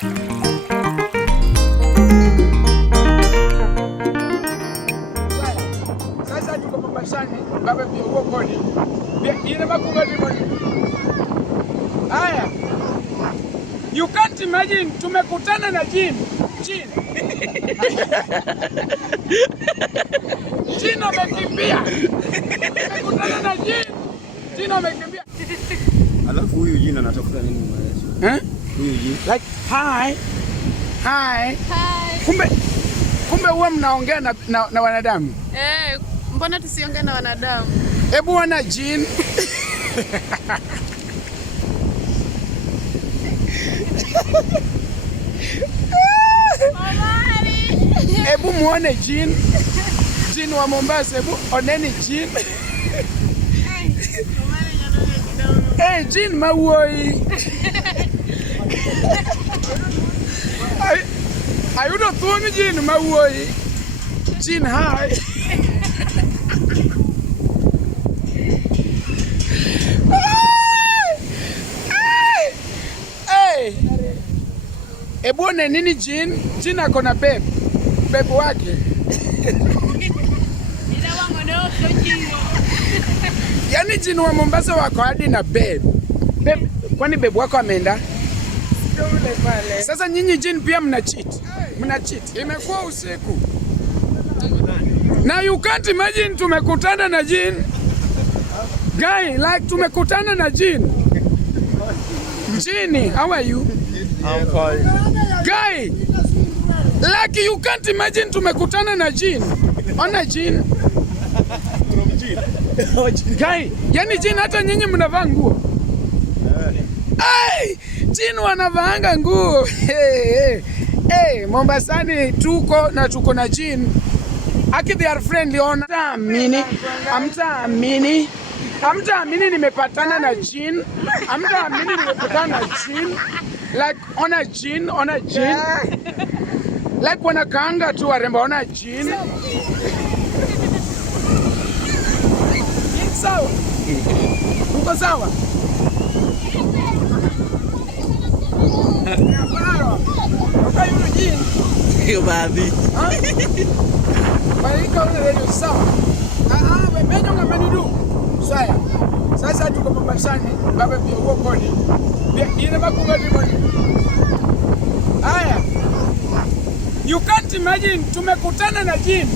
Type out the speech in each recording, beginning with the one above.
Sasa tuko Mombasani, baba pia uko kodi. Jina makumba limoni. Haya. You can't imagine tumekutana na Jin. Jin amekimbia. Tumekutana na Jin amekimbia. Alafu huyu Jin anatafuta nini Malaysia? Huyu Jin. Like hi. Kumbe huwa mnaongea na wanadamu? Mbona tusiongee na wanadamu? Hebu wana Jin. Omari. Hebu muone Jin wa Mombasa, hebu oneni Jin. Jin mawoi. Ayudo thuon Jin mawoi. Jin hi. Ebu one nini Jin ako na babe wake. Yaani Jin wa Mombasa wako hadi na babe. Kwani babe wako ameenda? Sasa nyinyi Jin pia mna cheat. Imekuwa usiku. Na you can't imagine tumekutana na Jin. Guy, like tumekutana na Jin. JINI, how are you? I'm fine. Guy, like you can't imagine tumekutana na Jin. Ona Jin. From Jin. Guy, yani Jin hata nyinyi mnavaa nguo. Jin wanavaanga nguo. Mombasani tuko na Jin. Aki they are friendly on. Amtaamini nimepatana na Jin. Amtaamini nimepatana na Jin. Like ona Jin. Like wanakaanga tu warembo ona Jin. Sawa. Uko sawa? Okay, you Jin. Hiyo baadhi. Baika una sawa. Wemenyo ngamanidu. Sasa tuko Mombasani, baba pia uko kodi. Jina makumba limoni. Haya. You can't imagine tumekutana na Jin.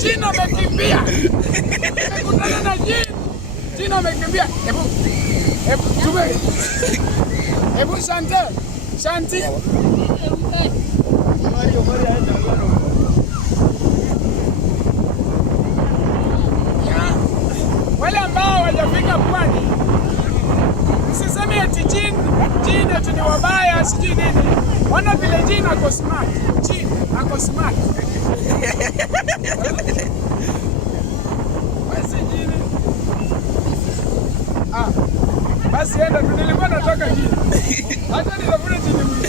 Jin amekimbia. Tumekutana na Jin amekimbia. Hebu Shanti. Wale ambao hawajafika pwani, msiseme eti Jin eti ni wabaya sijui nini. Wana vile Jin ako smart. Basi Jin. Basi enda tu, nilikuwa nataka Jin. Hata nilafuna Jin mwingine.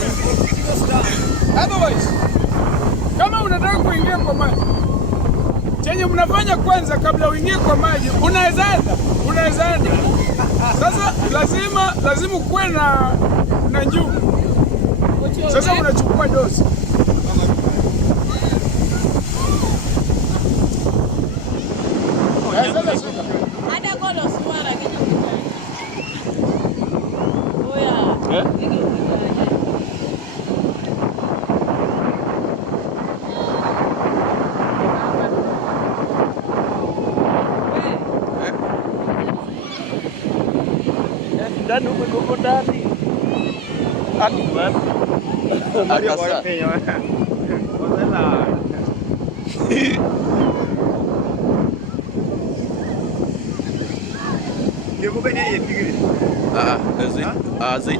Otherwise, kama unataka kuingia kwa maji, chenye mnafanya kwanza kabla uingie kwa maji, unaweza enda. Sasa lazima kuwe na njugu. Sasa unachukua dozi. Dan huko ndani. Akiman. Mario kwa Kenya. Wala. Ndio kwa nini yeye? Zai.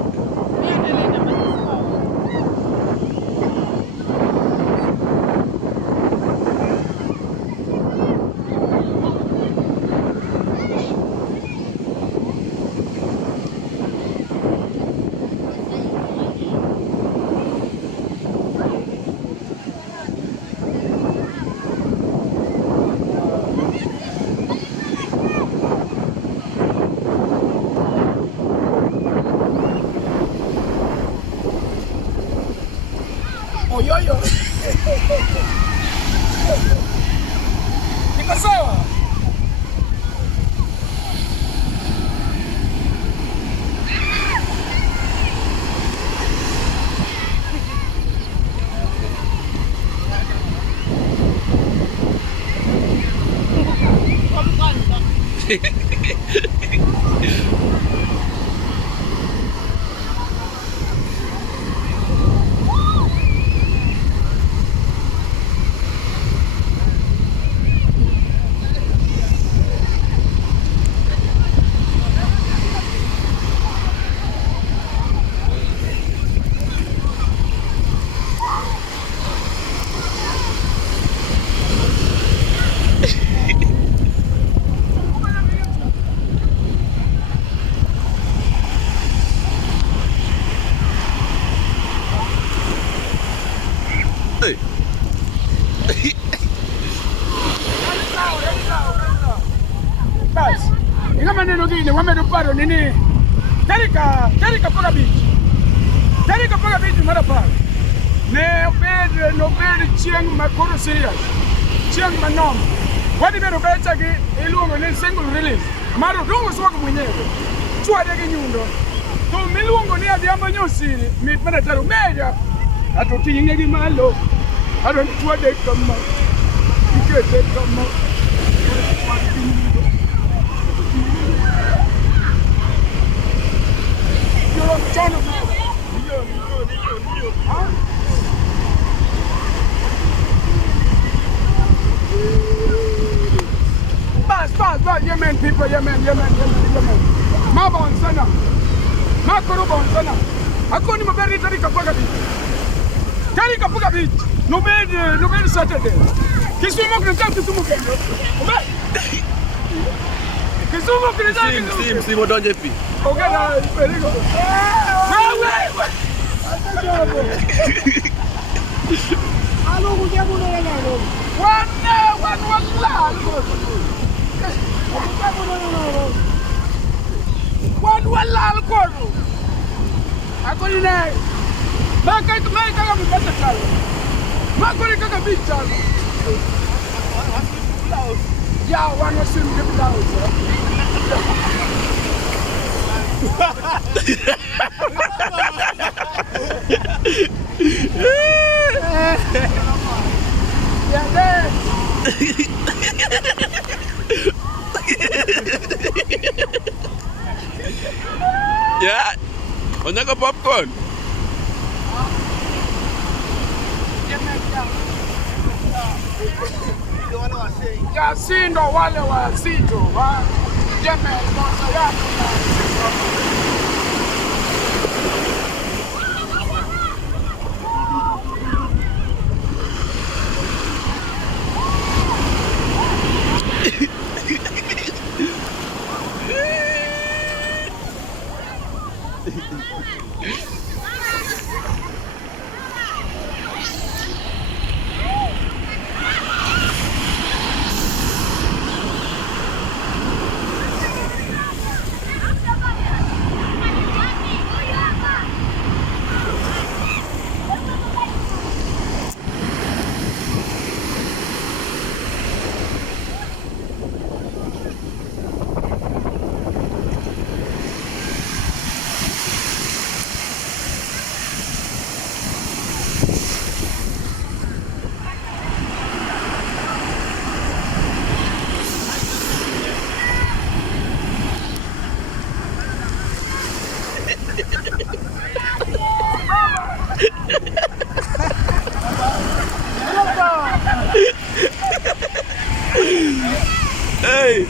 Yoyo. Niko sawa. Basi, kama neno gine wameduparo nini? Tarika paka bichi. Tarika paka bichi mara pa. No bed chiang makoro serious. Chiang manom. Wadi bero kacha ki ilungo ni single release. Maro dungo swaka mwenyewe. Chua dege nyundo. To milungo ni adiamba nyosiri. Mi mana taru meja. Ato tinyingi malo. Ato chua dege kama. Ikete kama. Bas, Yemen people, Yemen. Mabon sana. Makorobon sana. Ako ni maberi tarika paka beach. No bed Saturday. Kisumu kinataka Kisumu kendo. Kisumu kinataka. Sim, donje pi. Okay, na very good. Alo kuja muna lalo. One lalo. One lalo kono. Ako ni na. Bakit may kaka mbata kalo. Makori kaka bicha. Ya wana simu kibao. Ya, unataka popcorn? Ya sindo wale wazito wa Yemen moja yako. Hey!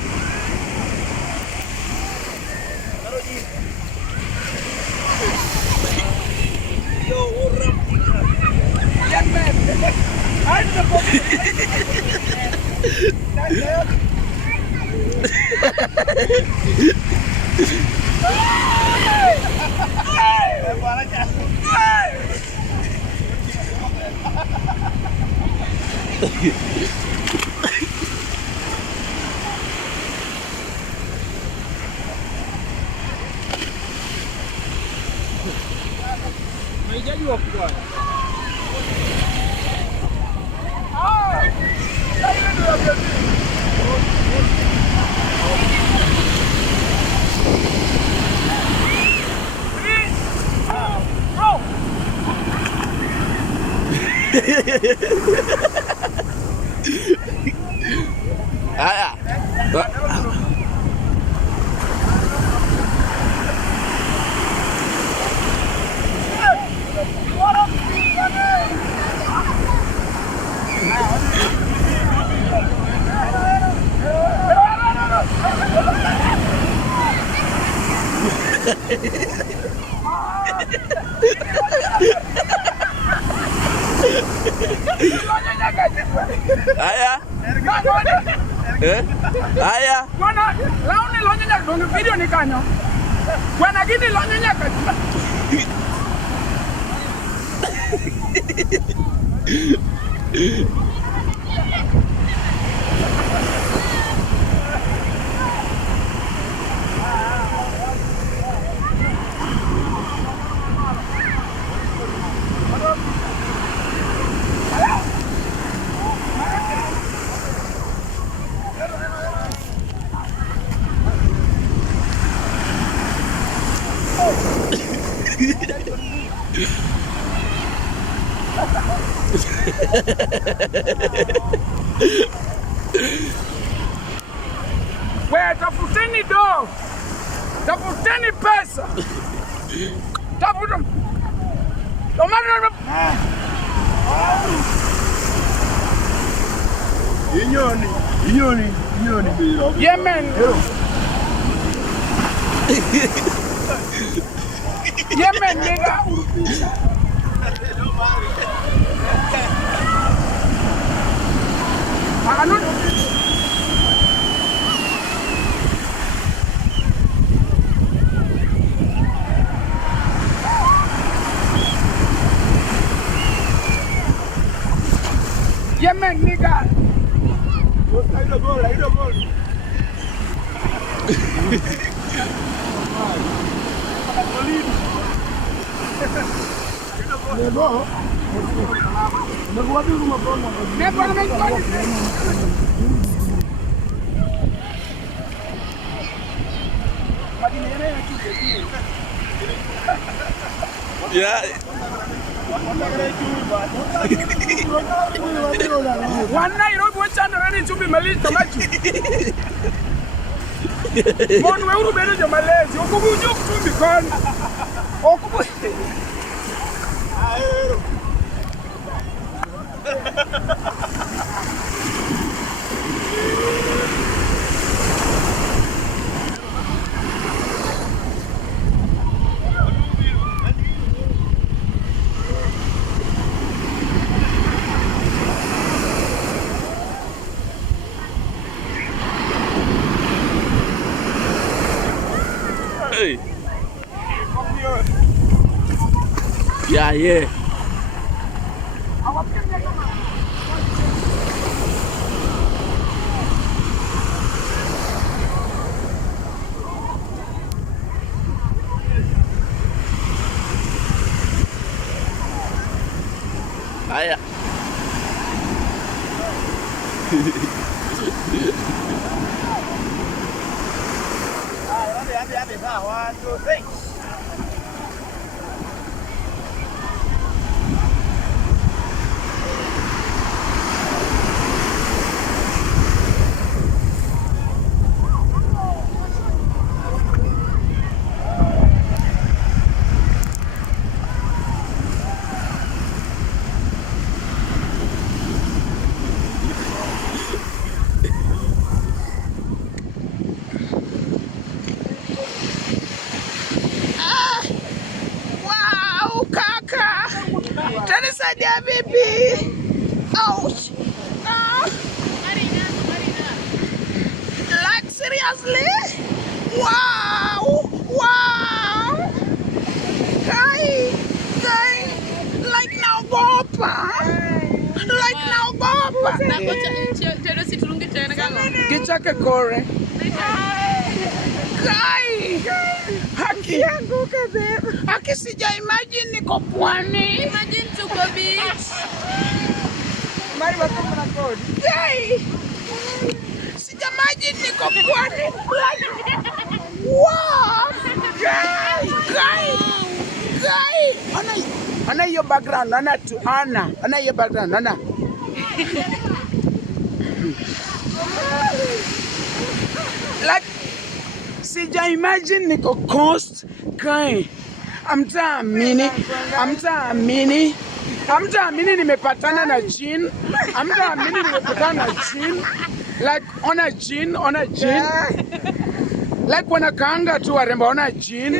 Haijajua kwa Haya. Haya. Haya. Wana launi lo nyenyak dong video ni kanyo. Wana gini lo nyenyak. Wewe tafuteni do. Tafuteni pesa. Tafuta. Omari. Inyoni bila. Yemen. Yemen nigga. Anun. Yemen nigga. Lain gol. Nebo. Nebo wapi rumah bola? Nebo na mengkoni. Ya. Wana Nairobi wachana nani chumbi malito machu. Mon we uru bero jo malezi okubu jo chumbi kon. Okubu. Aero. Yeah, yeah. Haya. Sadia baby. Ouch. Like seriously? Wow. Wow. Kai. Like now gopa. Like now gopa. Kichake kore. Kai. Haki yangu kabeba. Haki sija imagine niko pwani. Imagine tuko beach. Mari watu mna kodi. Kai. Sijamaji niko pwani. Wow! Guy! Ana hiyo background, ana hiyo background, ana. Like, sija imagine niko coast, guy. Hamtaamini nimepatana na Jin. Hamtaamini nimepatana na Jin. Like, ona Jin. Like, wanakaanga tu warembo, ona Jin.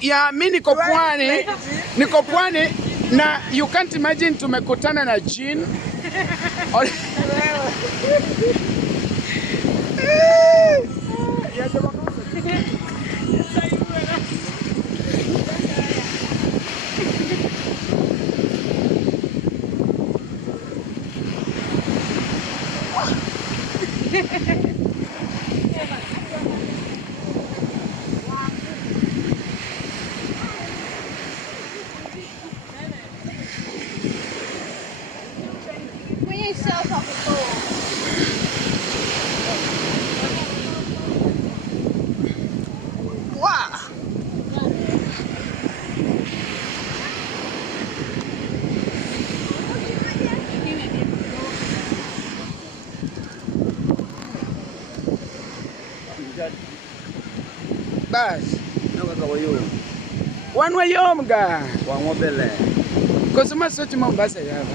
Yeah, mi niko pwani na you can't imagine tumekutana na Jin. Bas. Wanwa yomga. Wangobele. Kusuma sote Mombasa yaba.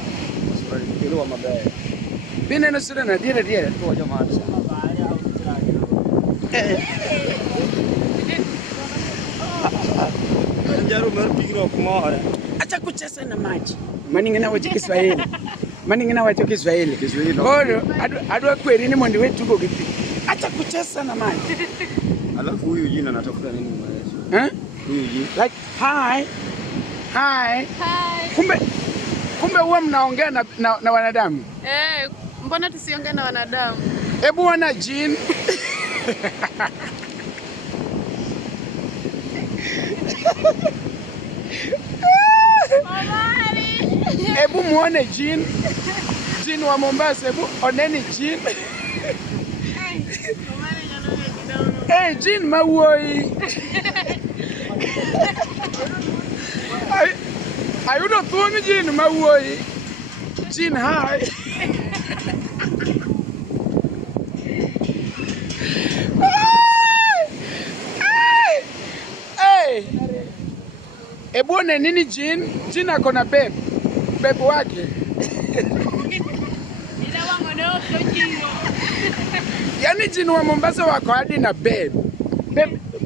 Sura kilo wa mabaye. Bine na sura na dire. Kwa jamaa. Njaru mer pigro kumara. Acha kucheza na maji. Maningina waje Kiswahili. Bado adwa kweli ni mwandi wetu go gipi. Acha kucheza na maji. Alafu huyu jina anatafuta nini mwanzo? Huyu jina. Like hi. Kumbe huwa mnaongea na wanadamu? Mbona tusiongee na wanadamu? Hebu wana Jin. Omari. Hebu muone Jin wa Mombasa, hebu oneni Jin. Jin mawoi. Ayudo thuon Jin mawoi. Jin hi. Hebu one nini Jin ako na babe wake. Yaani Jin wa Mombasa wako hadi na babe.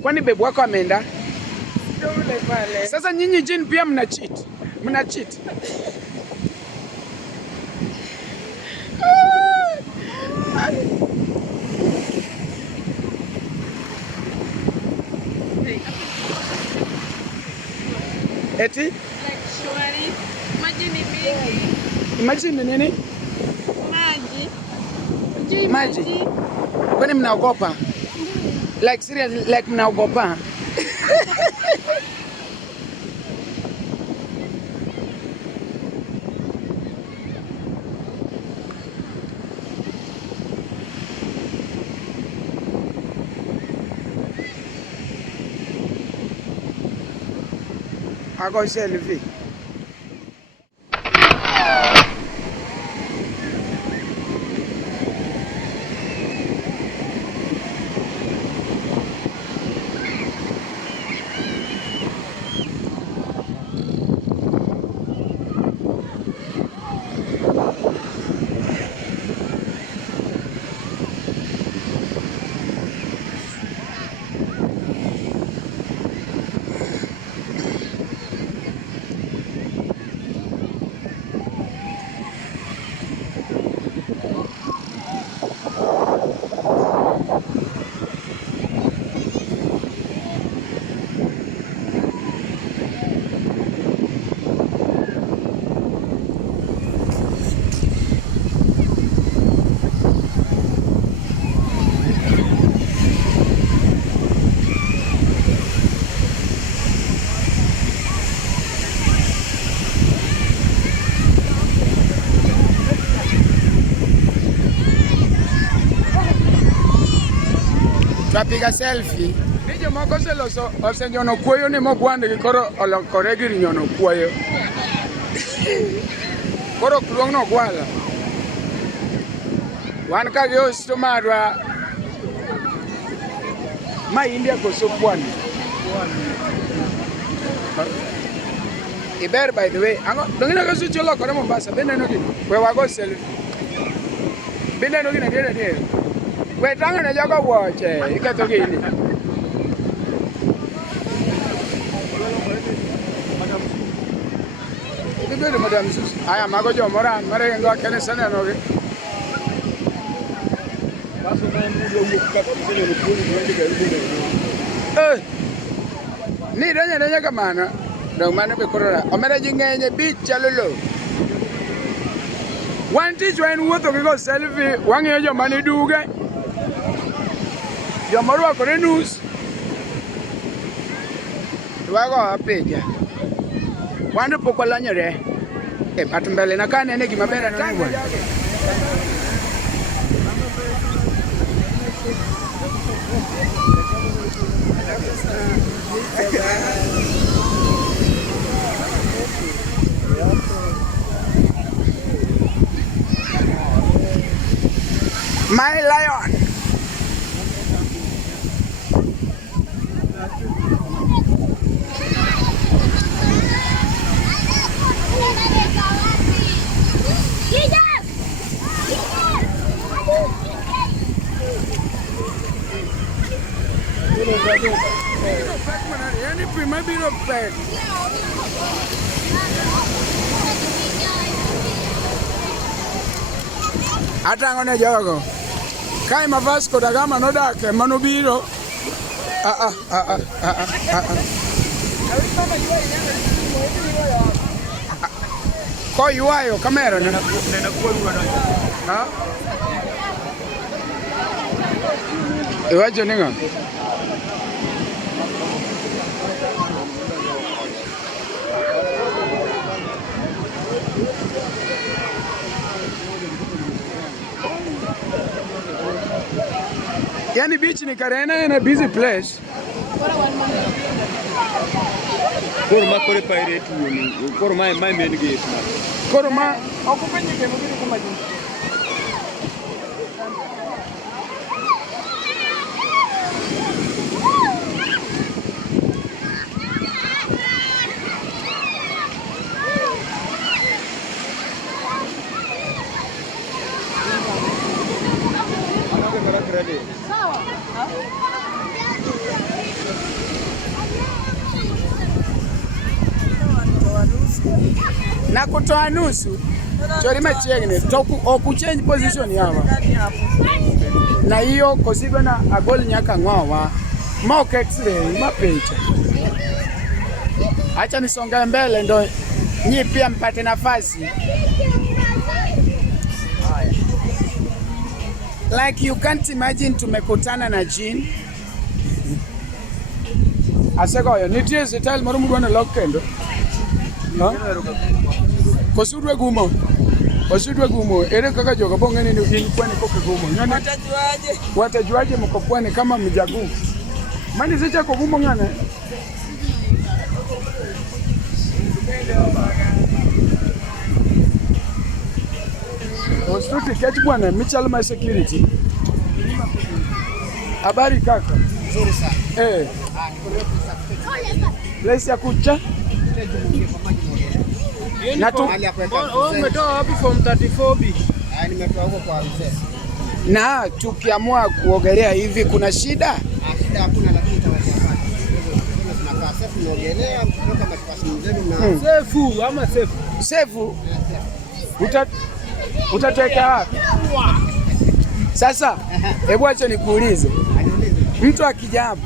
Kwani babe wako ameenda? Sasa nyinyi Jin pia mna cheat. Eti? Maji ni mingi. Maji ni nini? Maji. Kwani mnaogopa? Like seriously, like mnaogopa? Ako selfie. Twapiga selfie. Nije moko seloso osenyono kuoyo ni mokwande gikoro olokore gir nyono kuoyo. Koro kluong no gwala. Wan ka gi osto marwa. Ma India koso pwani. Iber by the way. Ango dongina ka sucho lokore Mombasa bende no gini. We wago selfie. Bende no gini gene ni. We tanga na jogo woche iketo gini. Bebe madam sus. Aya mago jo moran mare ngo kene sana no ge. Baso na mudo wuka kusele no kuni ndi ga rubude. Ni donya kamana. Dong mana be korora. Omera jingenye bicha lolo. One teach when wuotho gi go selfie wang'eyo joma ni duge. Joma rwakore nus. Wago picha. Wando poko lonyore. Pat mbele na kane ne gima bera no ni bwana. My lion. Atango ne jogo. Kai Vasco da Gama no dake manobiro. Ko yuayo kamera ne. Ha? Iwacho ningo. Yani beach ni Karena in a busy place. Korma kore pirate ni. Korma mai meni ge. Korma okupenya ke mugiri kumaji. Na kutoa nusu chori machiegni to oku change position yawa na hiyo kosigo na agol nyaka ngowa ma ok x-ray ma picha. Acha nisonge mbele ndo nyi pia mpate nafasi. Like you can't imagine tumekutana na JINI. Asegoyo nitie style moro mudwana lock kendo. Kosudwe gumo ere kaka joga bongene ni gin kwani koke gumo ngane watajuaje mko pwani kama mjagu mani sicha ko gumo ngane Ostuti kechi bwana Michal my security. Habari kaka? Nzuri sana. Place ya kucha? Na tu umetoa wapi from 34B? Nimetoa huko kwa mzee. Na tukiamua kuogelea hivi kuna shida? Shida hakuna, lakini tunaweza. Tunakaa safe kuogelea kutoka mashikashi mzenu na safe ama safe. Utatweka wapi? Sasa hebu acha nikuulize. Mtu akija hapo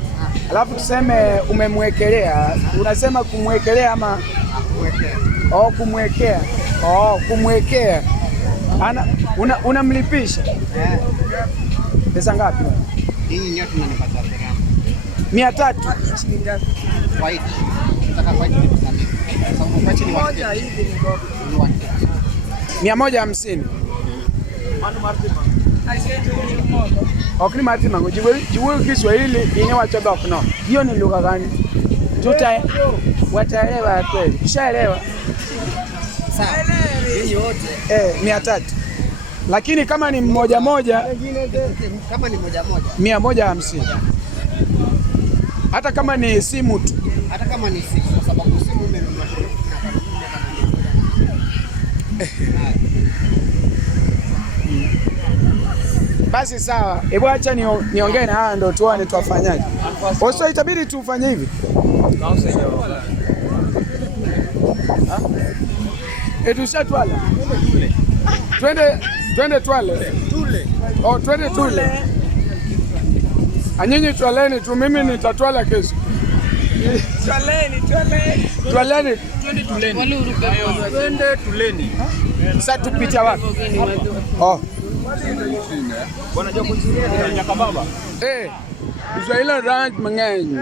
alafu tuseme umemwekelea, unasema kumwekelea ama kumwekea? Kumwekea. Unamlipisha? Pesa ngapi? Hii nyote tunanipata pesa 300. White. Nataka white ni pesa ngapi? Sababu white ni moja hivi ni 150. Okni mati mango jiwe Kiswahili inawacha dokno. Hiyo ni lugha gani? Wataelewa kweli. Kishaelewa. Sawa. Nyinyi wote 300. Lakini kama ni mmoja moja, kama ni moja 150. Hata kama ni simu tu. Hata kama ni simu, kwa sababu simu imenunua basi sawa. Hebu acha niongee na hawa ndio tuone tuwafanyaje. Oso itabidi tufanye hivi. Tushatwala. Twende twale. Oh, twende tule. Anyinyi twaleni tu, mimi nitatwala kesho. Twaleni. Twende tuleni. Sasa tupita wapi? Oh. Israeli ranch mangenyi.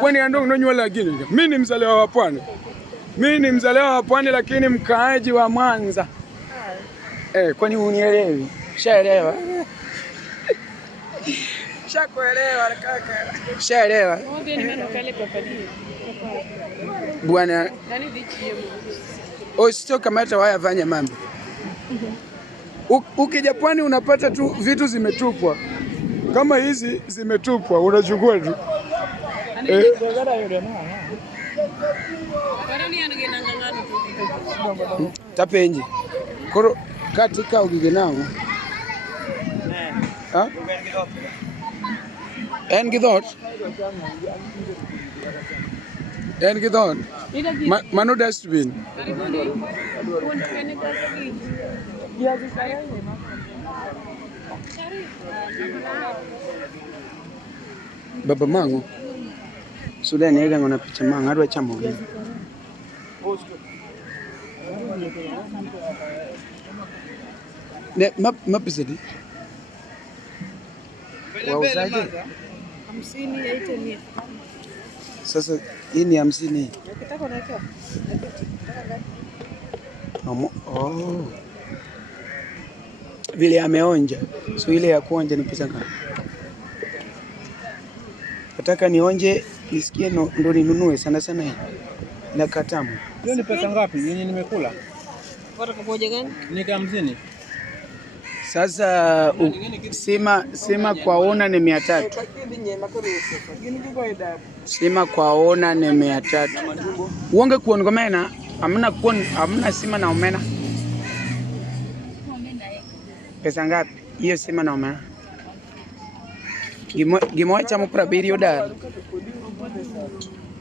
Kwani ando unanyola gini? Mimi ni mzaliwa wa Pwani. Lakini mkaaji wa Mwanza. Kwani unielewi? Shaelewa. Shakuelewa kaka. Shaelewa. Bwana. Sio kamata waya fanya mambo. Ukija Pwani unapata tu vitu zimetupwa. Kama hizi zimetupwa unachukua tu. Tapenje. Koro katika ugigenao. Ha? Engidot. Mano dustbin. Baba mangu. Sudah niaga ngona picha mangu adwa chamo. Ne mapizidi. Wauzaje? 50 8 Sasa hii ni 50. Ukitaka unawekewa. Oh. Vile ameonja. So ile ya kuonja ni pesa ngapi? Nataka nionje nisikie ndo ninunue sana hii. Na katamu. Hiyo ni pesa ngapi? Yenye nimekula. Wataka moja gani? Ni 50. Sasa sima kwa ona ni 300. Sima kwa ona ni 300. Uonge kuongomena, hamna sima na omena. Pesa ngapi? Hiyo sima na omena. Gimwacha mupra birio dala.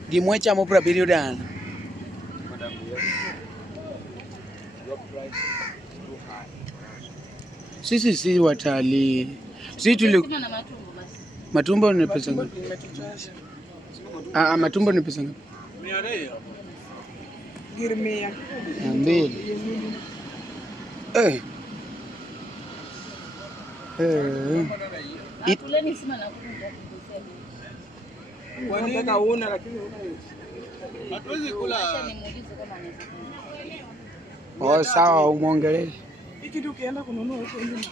Gimwacha mupra birio dala. Sisi si watalii. Sisi tuli matumbo ni pesa ngapi? Matumbo ni pesa ngapi? 200. Atuleni sima na kuja. Wanataka uone lakini hatuwezi kula. Sawa umuongelee. Hiki ndio ukienda kununua huko nje.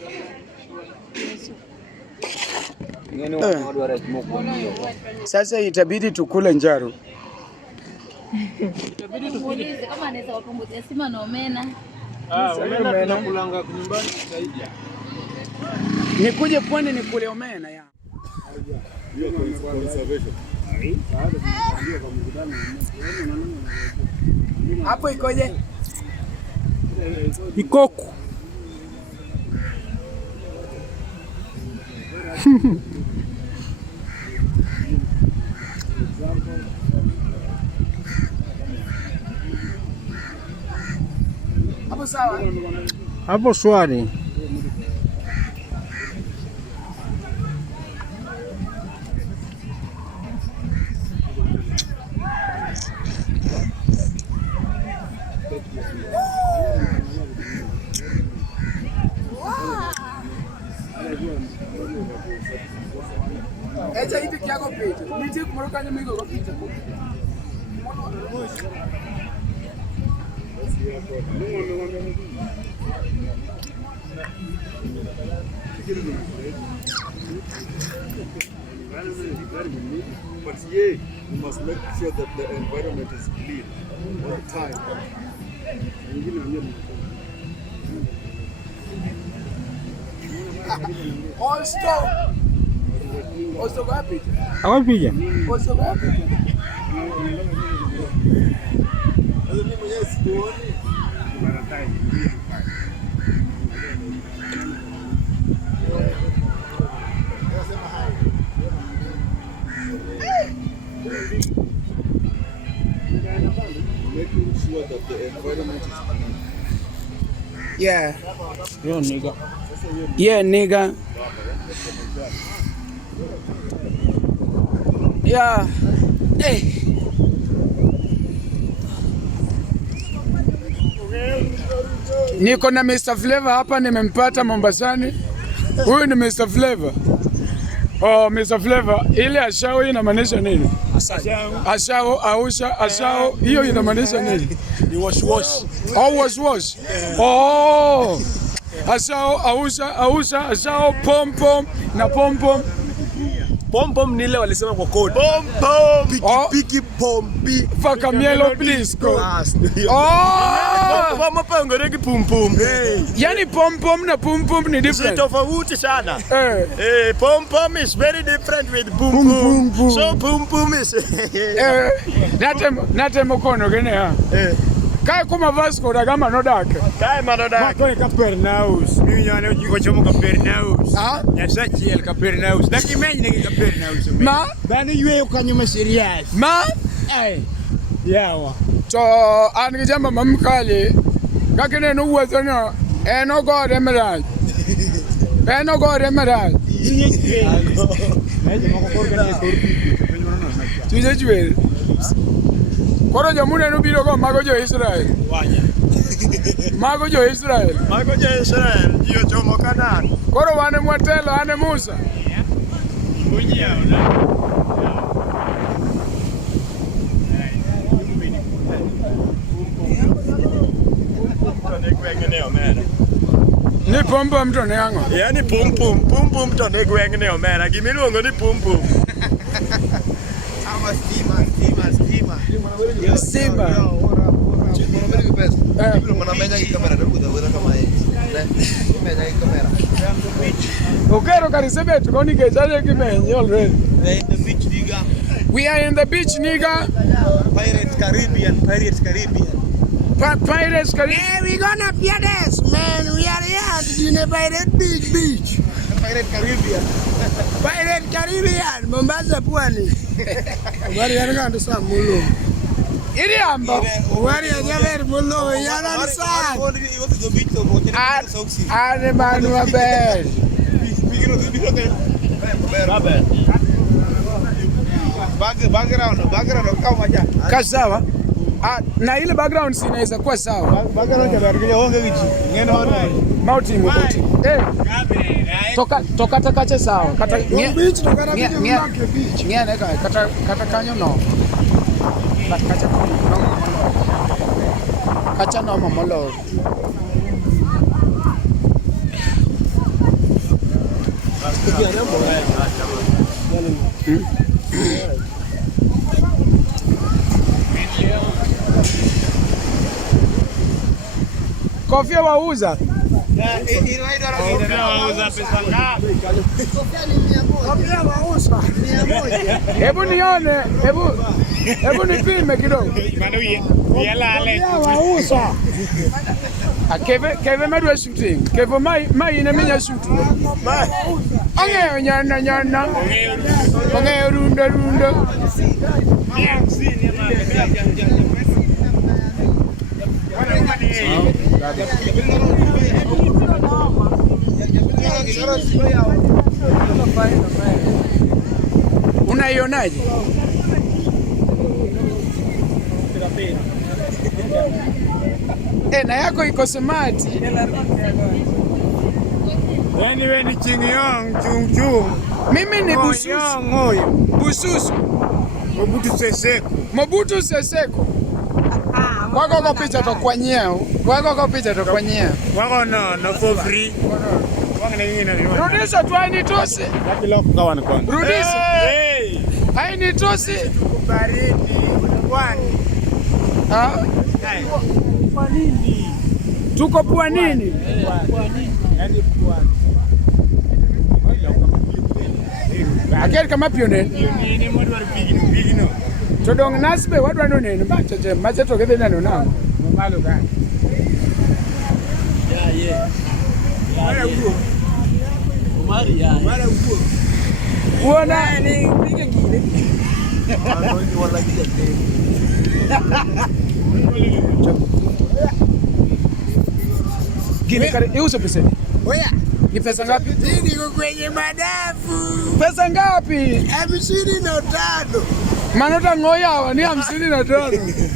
Sasa itabidi tukule njaro. Itabidi tukule kama anaweza wapunguzia sima na omena. Omena tunakulanga nyumbani zaidi. Nikuje Pwani nikule omena ya. Hapo ikoje? Ikoku. Hapo sawa. Hapo swali. Echa hivi kiako pete. Nije kumruka nyuma hiyo kopita. But yeah, you must make sure that the environment is clean all the time. Also happy. Awal piga. Also happy. Making sure that the environment is clean. Yeah. Yo nigga. Yeah, nigga. Yeah. Hey. Niko na Mr. Flavor hapa, nimempata Mombasani. Huyu ni Mr. Flavor. Oh, Mr. Flavor, ile ashao inamaanisha nini? Ashao, ausha, ashao, hiyo inamaanisha nini? Ni wash. Oh, wash. Oh. Ashao, ausha, ashao, pom na pom. Pom ni ile walisema kwa code. Piki pompi. Faka mielo please go. Pom ngoreki pum. Yani pom na pum ni different. Tofauti sana. Pom is very different with pum. So pum is Nate mokono gene ha. Kai kuma Vasco da Gama no dake. Kai manodake. Mako Capernaus. Mimi nyane uko chomo Capernaus. Nyasachi el Capernaus. Daki menyi ne Capernaus. Ma Bani yue ukanyuma serious. Ma Yawa. So an gijamba mamkali. Kakene no uwezo no. No god emerald. No god emerald. Tuje jwe. Koro jamune no biro go mago jo Israel. Mago jo Israel. Jio chomo Kanaan. Koro wane mwatelo ane Musa. Ni pom to ne ango. Yani pum to ne gweng ne omera. Gimiluongo ni pum. Simba. Okero karisebetu koni kejaje kimenyi already. We are in the beach, nigga. Pirates Caribbean. Pirates Caribbean. Yeah, we gonna play this, man. We are here in the Pirate Beach. Pirate Caribbean, Mombasa pwani. Omari yangu sana mulo. Ili amba. Omari yangu mulo yana sana. Ane manu abe. Background kama ja. Kasawa. Na ile background inaweza kuwa sawa. Background ya onge wiji. Ngene hono. Mauti. Toka takache sawa. Kata Beach to kata beach. Ngene kata kanyo no. Kacha no mamolo. Kofia wauza? Wauza pesa ngapi? Kofia wauza 100. Hebu nione, hebu nipime kidogo. Wauza. Keve madwa shooting. Keve mai ina minya shoot. Onge nyana. Onge runda. Unaionaje? Na yako iko smart. Yani wewe ni Chingyong chung. Mimi ni Bususu. Mobutu Sese Seko. Wako kwa picha tokwanyeo. Wako kwa picha tokwanyeo. Wako no for free. Wako na nyinyi na vipi? Rudisha tu ni tosi. Kila kukawa na kwanza. Rudisha. Hey. Hai ni tosi. Kubaridi. Kwani. Kwa nini? Tuko pwanini. Yaani pwani. Ageri kama pione. Ni mtu alipigi no. Todong nasbe wadwa no neno bacha mache to gedhe neno nango. Mamalo gani? Mara huo. Omari ya. Mara huo. Uona ni piga kile. Gine kare iuso pesa. Oya. Ni pesa ngapi? Niko kwenye madafu. Pesa ngapi? 55. Manota ngoya ni 55.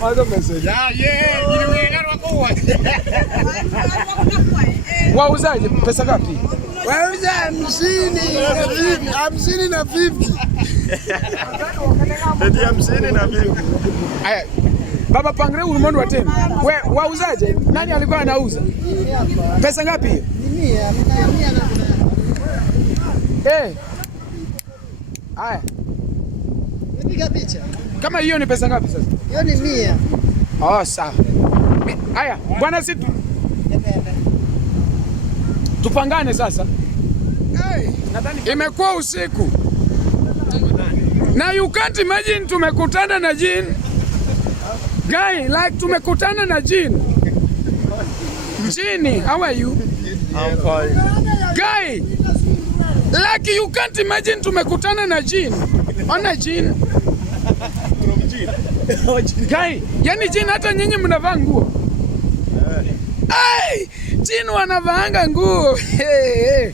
Wazo pesa. Jini wako. Wauzaje pesa ngapi? Wauza 50 na 50. Eti 50 na 50. Aya. Baba pangre ulimwengu wa tena. We wauzaje? Nani alikuwa anauza? Pesa ngapi hiyo? 100. Aya. Nipiga picha. Kama hiyo ni pesa ngapi sasa? Hiyo ni 100. Oh, sawa. Aya, bwana situ. Tupangane sasa. Imekuwa usiku. Na you can't imagine tumekutana na Jin. Guy, like tumekutana na Jin. Jini, how are you? I'm fine. Guy, like you can't imagine tumekutana na Jin. Ona Jin. Guy, yani Jin hata nyinyi mnavaa nguo. Ai, Jin wanavaanga nguo. Hey,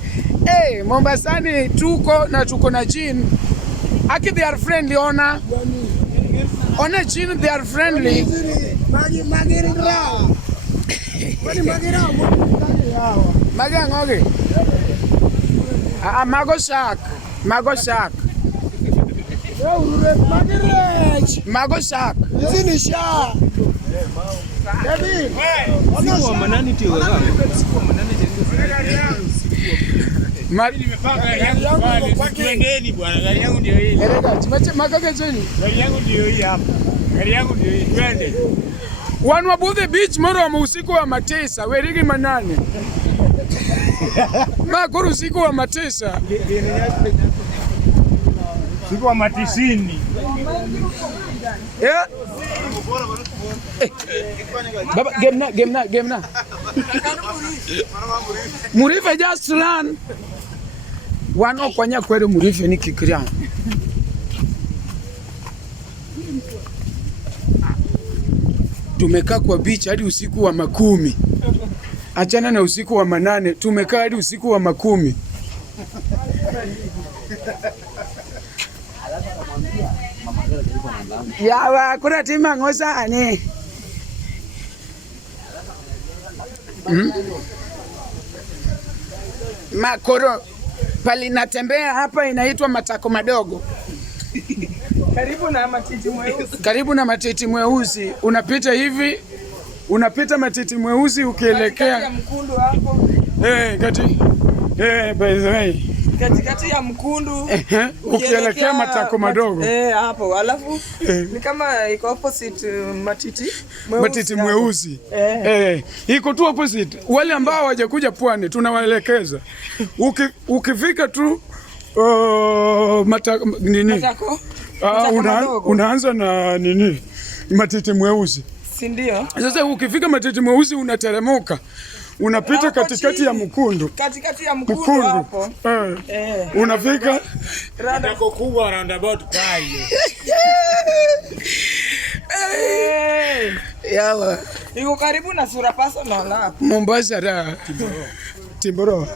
Mombasani tuko na Jin. Aki they are friendly, ona Jin, they are friendly. Magangoge. Mago shark. Mago shark. Zini shark. Siku wa manani tio gaga. Nimepanga gari yangu pale. Twendeni bwana, gari yangu ndio hii. Makage chini. Gari yangu ndio hii hapa. Gari yangu ndio hii. Twende. Wanwa Budhe beach moro wa usiku wa matesa werigi manane. Makuru usiku wa matesa. Siku wa matisini. Yeah. Baba game na. Murife just run. Wano kwanya kwere Murife ni kikiria. Tumekaa kwa beach hadi usiku wa 10. Achana na usiku wa 8, tumekaa hadi usiku wa 10. Yawa kuna tima ngosa ane. Makoro pali natembea hapa inaitwa Matako Madogo. Karibu na matiti mweusi. Unapita hivi, unapita matiti mweusi ukielekea Mkundu hapo. By the way. Katikati ya Mkundu. Ukielekea Matako Madogo. Hapo. Alafu ni kama iko opposite matiti mweusi. Iko tu opposite. Wale ambao hawajakuja pwani tunawaelekeza. Ukifika tu Matako. Unaanza na nini? Matiti mweusi. Si ndio? Sasa ukifika matiti mweusi unateremuka. Unapita katikati ya Mkundu. Katikati ya Mkundu hapo. Unafika Ndako kubwa roundabout pale. Yawa. Iko karibu na Sura Personal hapo. Mombasa da. Timboro.